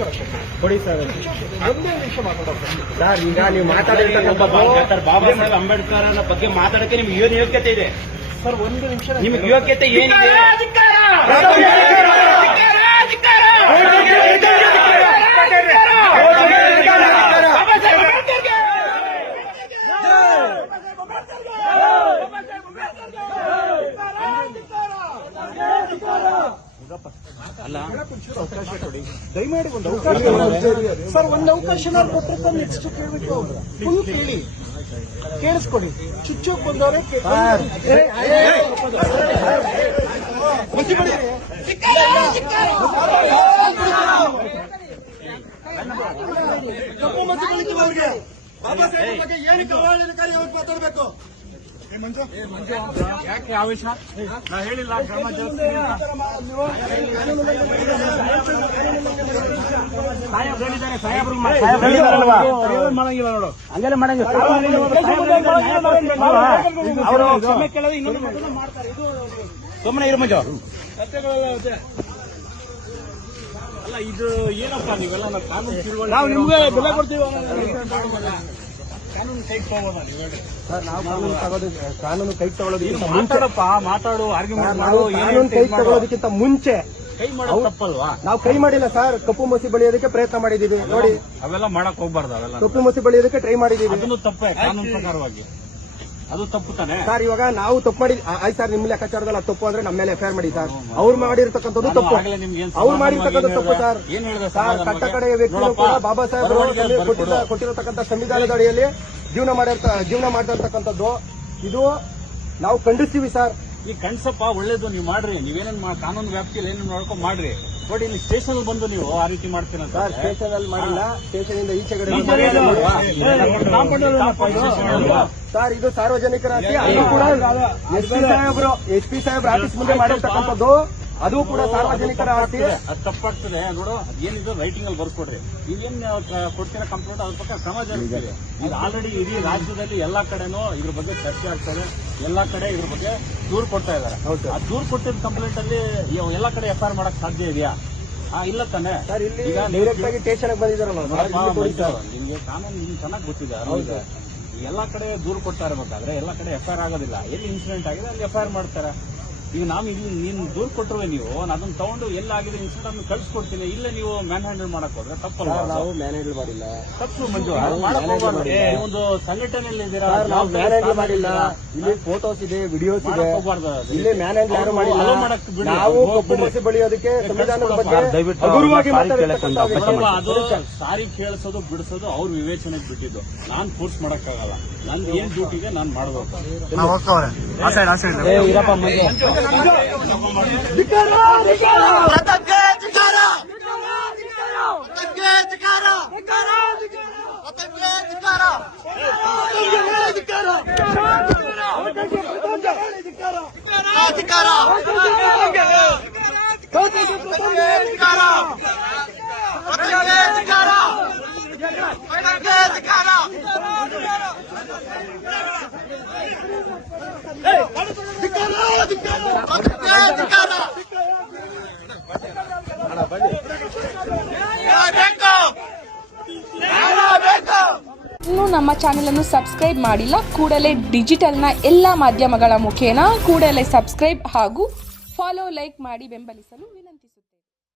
ನಿಮಿಷ ಕೊಡಿ ಸರ್. ಒಂದೇ ನಿಮಿಷ ಮಾತಾಡೋದು ಸರ್. ಈಗ ನೀವು ಮಾತಾಡಿರ್ತಕ್ಕಂಥ ಬಾಬಾ ಸಾಹೇಬ್ ಅಂಬೇಡ್ಕರ್ ಬಗ್ಗೆ ಮಾತಾಡಕ್ಕೆ ನಿಮ್ಗೆ ಏನು ಯೋಗ್ಯತೆ ಇದೆ ಸರ್? ಒಂದು ನಿಮಿಷ. ನಿಮಗೆ ಯೋಗ್ಯತೆ ಏನಿದೆ? ಅಲ್ಲ, ದಯಮಾಡಿ ಒಂದು ಅವಕಾಶ ಸರ್, ಒಂದು ಅವಕಾಶ ಕೊಟ್ಟರೆ ನೆಕ್ಸ್ಟ್ ಕೇಳಬೇಕು. ಫುಲ್ ಕೇಳಿ, ಕೇಳಿಸ್ಕೊಡಿ. ಚುಚ್ಚೋಕ್ ಬಂದವರೇ ಕಪ್ಪು ಮಚ್ಚಿ ಬೆಳೀತಿವರಿಗೆ ಬಾಬಾ ಸಾಹೇಬ್ ಬಗ್ಗೆ ಏನಕ್ಕೆ ಅವಹೇಳನಕಾರಿ ಅವ್ರು ಮಾತಾಡಬೇಕು? ಯಾಕೆ ಆವೇಶ? ನಾ ಹೇಳಿಲ್ಲ ಕ್ರಮ ಮಾಡಂಗಿಲ್ಲ ನೋಡು, ಹಂಗೆಲ್ಲ ಮಾಡಂಗಿಲ್ಲ. ಅವರು ಕ್ಷಮೆ ಕೇಳೋದು ಇನ್ನೊಂದು ಮಾಡ್ತಾರೆ. ಇದು ಸುಮ್ಮನೆ ಇರು ಮಂಜು. ಅಲ್ಲ, ಇದು ಏನಪ್ಪ ನೀವೆಲ್ಲ ಕಾನೂನು ತಿಳುವಳಿಕೆ, ನಾವು ನಿಮ್ಗೆ ಬೆಲೆ ಕೊಡ್ತೀವಿ. ಕಾನೂನು ಕೈ ತಗೋಬೋದ ನೀವು ಹೇಳಿ ಸರ್? ನಾವು ಕಾನೂನು ಕೈ ತಗೊಳ್ಳೋದಕ್ಕಿಂತ ಮಾತಾಡಪ್ಪ, ಮಾತಾಡು, ಆರ್ಗ್ಯುಮೆಂಟ್ ಮಾಡು. ಕಾನೂನು ಕೈ ತಗೊಳ್ಳೋದಕ್ಕಿಂತ ಮುಂಚೆ ಕೈ ಮಾಡೋದು ತಪ್ಪಲ್ವಾ? ನಾವು ಕೈ ಮಾಡಿಲ್ಲ ಸರ್. ಕಪ್ಪು ಮಸಿ ಬಳಿಯೋದಕ್ಕೆ ಪ್ರಯತ್ನ ಮಾಡಿದೀವಿ ನೋಡಿ. ಅವೆಲ್ಲ ಮಾಡಕ್ ಹೋಗ್ಬಾರ್ದು. ಅವೆಲ್ಲ ಕಪ್ಪು ಮಸಿ ಬಳಿಯೋದಕ್ಕೆ ಟ್ರೈ ಮಾಡಿದೀವಿ. ಅದನ್ನು ತಪ್ಪೇ, ಕಾನೂನು ಪ್ರಕಾರವಾಗಿ ಅದು ತಪ್ಪು ತಾನೆ ಸರ್. ಇವಾಗ ನಾವು ತಪ್ಪು ಮಾಡಿ ಆಯ್ತು ಸರ್, ನಿಮ್ಮ ಲೆಕ್ಕಾಚಾರದಲ್ಲಿ ತಪ್ಪು ಅಂದ್ರೆ ನಮ್ಮ ಮೇಲೆ ಎಫ್ಐಆರ್ ಮಾಡಿ ಸರ್. ಅವ್ರು ಮಾಡಿರ್ತಕ್ಕಂಥದ್ದು ತಪ್ಪು, ಅವ್ರು ಮಾಡಿರ್ತಕ್ಕಂಥ ತಪ್ಪು ಸರ್. ಏನ್ ಹೇಳಿದೆ ಸರ್, ಕಟ್ಟ ಕಡೆಯ ವ್ಯಕ್ತಿಗಳು ಕೂಡ ಬಾಬಾ ಸಾಹೇಬ್ ಕೊಟ್ಟಿರತಕ್ಕಂಥ ಸಂವಿಧಾನದ ಅಡಿಯಲ್ಲಿ ಜೀವನ ಮಾಡಿರ್ತಕ್ಕಂಥದ್ದು ಇದು ನಾವು ಖಂಡಿಸ್ತೀವಿ ಸರ್. ಈ ಕಣ್ಸಪ್ಪ ಒಳ್ಳೇದು, ನೀವು ಮಾಡ್ರಿ. ನೀವೇನೇನ್ ಕಾನೂನು ವ್ಯಾಪ್ತಿಯಲ್ಲಿ ಏನೇನು ನೋಡ್ಕೊಂಡು ಮಾಡ್ರಿ. ಬಟ್ ಇಲ್ಲಿ ಸ್ಟೇಷನ್ ಬಂದು ನೀವು ಆ ರೀತಿ ಮಾಡ್ತೀರಂತ ಸರ್. ಸ್ಟೇಷನ್ ಅಲ್ಲಿ ಮಾಡಿಲ್ಲ, ಸ್ಟೇಷನ್ ಇಂದ ಈಚೆಗಡೆ ಸರ್. ಇದು ಸಾರ್ವಜನಿಕರ ಆಸ್ತಿ. ಅದು ಕೂಡ ಎಸ್ ಪಿ ಸಾಹೇಬ್ರ ಆಫೀಸ್ ಮುಂದೆ ಮಾಡಿರ್ತಕ್ಕಂಥದ್ದು. ಅದು ಕೂಡ ಸಾರ್ವಜನಿಕರ ಆಸ್ತಿ. ಅದು ತಪ್ಪಾಗ್ತದೆ ನೋಡು. ಏನಿದೆ ರೈಟಿಂಗ್ ಅಲ್ಲಿ ಬರ್ಕೊಡ್ರಿ. ಈಗೇನ್ ಕೊಡ್ತೀರ ಕಂಪ್ಲೇಂಟ್, ಅದ್ರ ಪಕ್ಕ ಕ್ರಮ ಜರುಗಿದೆ. ಈಗ ಆಲ್ರೆಡಿ ಇಡೀ ರಾಜ್ಯದಲ್ಲಿ ಎಲ್ಲಾ ಕಡೆನೂ ಇದ್ರ ಬಗ್ಗೆ ಚರ್ಚೆ ಆಗ್ತದೆ. ಎಲ್ಲಾ ಕಡೆ ಇದ್ರ ಬಗ್ಗೆ ದೂರು ಕೊಡ್ತಾ ಇದಾರೆ. ಆ ದೂರು ಕೊಟ್ಟಿದ್ದ ಕಂಪ್ಲೇಂಟ್ ಅಲ್ಲಿ ಎಲ್ಲಾ ಕಡೆ ಎಫ್ಐಆರ್ ಮಾಡಕ್ ಸಾಧ್ಯ ಇದೆಯಾ? ಇಲ್ಲ ತಾನೆ ಸರ್. ಇಲ್ಲಿ ಡೈರೆಕ್ಟ್ ಆಗಿ ಸ್ಟೇಷನ್ ಬಂದಿದ್ದಾರಲ್ಲ, ನಿಮ್ಗೆ ಕಾನೂನು ನಿಮ್ಗೆ ಚೆನ್ನಾಗಿ ಗೊತ್ತಿದೆ. ಎಲ್ಲಾ ಕಡೆ ದೂರು ಕೊಡ್ತಾ ಇರಬೇಕಾದ್ರೆ ಎಲ್ಲಾ ಕಡೆ ಎಫ್ಐಆರ್ ಆಗೋದಿಲ್ಲ. ಎಲ್ಲಿ ಇನ್ಸಿಡೆಂಟ್ ಆಗಿದೆ ಅಲ್ಲಿ ಎಫ್ಐಆರ್ ಮಾಡ್ತಾರೆ. ಈಗ ನಾವು ಇಲ್ಲಿ ನೀನು ದೂರು ಕೊಟ್ಟರುವೆ ನೀವು, ಅದನ್ನ ತಗೊಂಡು ಎಲ್ಲಾಗಿದೆ ಇನ್ಸಿಡೆಂಟ್ ಅನ್ನು ಕಳ್ಸಿಕೊಡ್ತೀನಿ. ಇಲ್ಲೇ ನೀವು ಮ್ಯಾನ್ ಹ್ಯಾಂಡಲ್ ಮಾಡಕ್ ಹೋದ್ರೆ ತಪ್ಪಲ್ಲ. ನಾವು ಮ್ಯಾನ್ ಹ್ಯಾಂಡಲ್ ಮಾಡಿಲ್ಲ. ತಪ್ಪು ಮಂಜು, ಮಾಡಕ್ ಹೋಗ್ಬಾರ್ದು. ಒಂದು ಸಂಘಟನೆಯಲ್ಲಿ ಇದ್ದೀರಾ, ನಾವು ಮ್ಯಾನ್ ಹ್ಯಾಂಡಲ್ ಮಾಡಿಲ್ಲ. ಇಲ್ಲಿ ಫೋಟೋಸ್ ಇದೆ, ವಿಡಿಯೋಸ್ ಇದೆ. ಇಲ್ಲಿ ಮ್ಯಾನ್ ಹ್ಯಾಂಡಲ್ ಯಾರು ಮಾಡಿಲ್ಲ. ನಾವು ಕಪ್ಪು ಮಸಿ ಬಳಿಯೋದಕ್ಕೆ ಸಂವಿಧಾನದ ಬಗ್ಗೆ ಹಗುರವಾಗಿ ಅದು ಸಾರಿ ಕೇಳಿಸೋದು ಬಿಡಿಸೋದು ಅವ್ರ ವಿವೇಚನೆಗೆ ಬಿಟ್ಟಿದ್ದು. ನಾನ್ ಫೋರ್ಸ್ ಮಾಡಕ್ಕಾಗಲ್ಲ. ನಂದು ಏನ್ ಡ್ಯೂಟಿ ಇದೆ ನಾನ್ ಮಾಡ್ಬೇಕು. ಇನ್ನೂ ನಮ್ಮ ಚಾನೆಲ್ ಅನ್ನು ಸಬ್ಸ್ಕ್ರೈಬ್ ಮಾಡಿಲ್ಲ, ಕೂಡಲೇ ಡಿಜಿಟಲ್ನ ಎಲ್ಲ ಮಾಧ್ಯಮಗಳ ಮುಖೇನ ಕೂಡಲೇ ಸಬ್ಸ್ಕ್ರೈಬ್ ಹಾಗೂ ಫಾಲೋ, ಲೈಕ್ ಮಾಡಿ ಬೆಂಬಲಿಸಲು